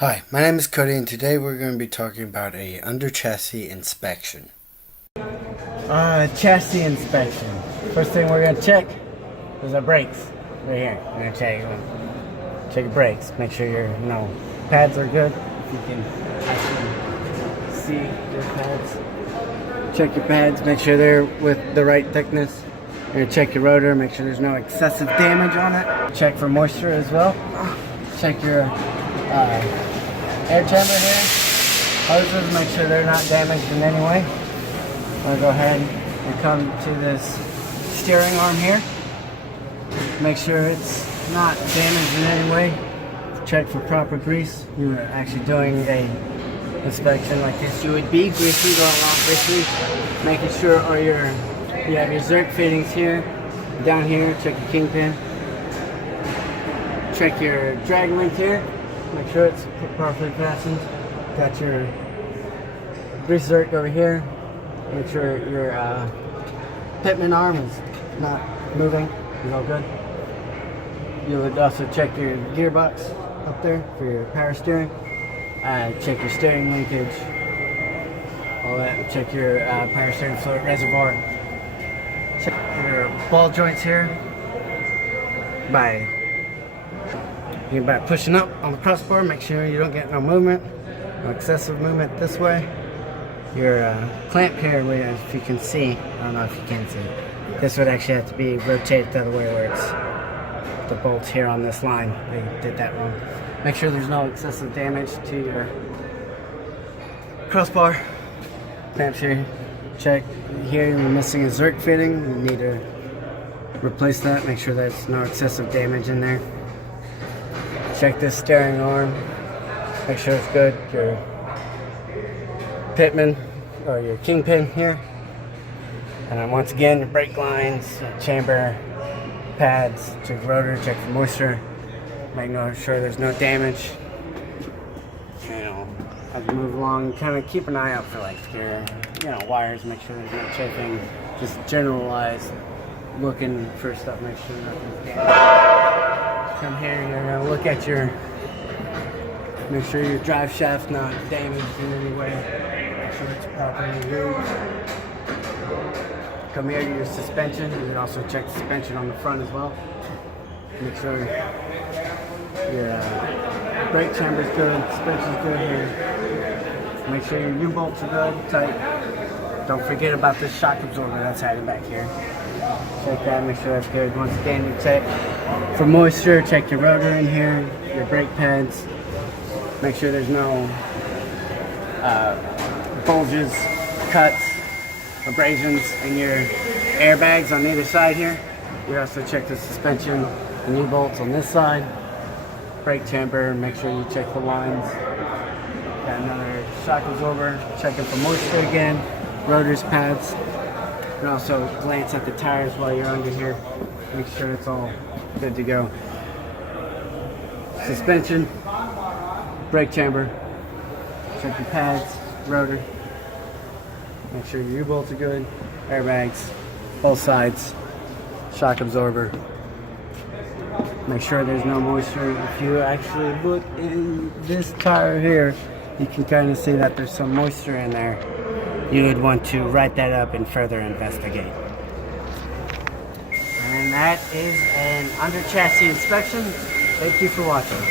Hi, my name is Cody and today we're going to be talking about a under chassis inspection. Chassis inspection. First thing we're going to check is our brakes. Right here. We're going to check your brakes. Make sure your pads are good. If you can actually see your pads. Check your pads. Make sure they're with the right thickness. You're going to check your rotor. Make sure there's no excessive damage on it. Check for moisture as well. Check your air chamber here. Hoses, make sure they're not damaged in any way. I'll go ahead and come to this steering arm here. Make sure it's not damaged in any way. Check for proper grease. You're actually doing a inspection like this. You would be greasy, going along greasy, making sure you have your Zerk fittings here, down here. Check your kingpin. Check your drag link here. Make sure it's properly fastened. Got your grease Zerk over here. Make sure your pitman arm is not moving. It's all good. You would also check your gearbox up there for your power steering. Check your steering linkage. All that. Check your power steering fluid reservoir. Check your ball joints here by pushing up on the crossbar. Make sure you don't get no movement, no excessive movement this way. Your clamp here, if you can see, I don't know if you can see, this would actually have to be rotated the other way where it's the bolts here on this line. They did that wrong. Make sure there's no excessive damage to your crossbar. Clamps here. Check here, you're missing a Zerk fitting. You need to replace that. Make sure there's no excessive damage in there. Check this steering arm. Make sure it's good. Your pitman or your kingpin here. And then once again, your brake lines, chamber, pads, check the rotor, check for moisture. Make sure there's no damage. As you move along, kind of keep an eye out for like your wires. Make sure there's no chafing. Just generalized looking for stuff. Make sure nothing's damaged. Come here, you're gonna look at make sure your drive shaft's not damaged in any way. Make sure it's properly lubed. Come here to your suspension. You can also check the suspension on the front as well. Make sure your brake chamber's good, suspension's good here. Make sure your U-bolts are good, tight. Don't forget about this shock absorber that's hiding back here. Check that, make sure that's good. Once again, you check for moisture, check your rotor in here, your brake pads. Make sure there's no bulges, cuts, abrasions in your airbags on either side here. We also check the suspension and U-bolts on this side. Brake chamber, make sure you check the lines. Got another shock absorber, checking for moisture again. Rotors, pads. You can also glance at the tires while you're under here. Make sure it's all good to go. Suspension, brake chamber, check your pads, rotor. Make sure your U-bolts are good, airbags, both sides, shock absorber. Make sure there's no moisture. If you actually look in this tire here, you can kind of see that there's some moisture in there. You would want to write that up and further investigate. And that is an under chassis inspection. Thank you for watching.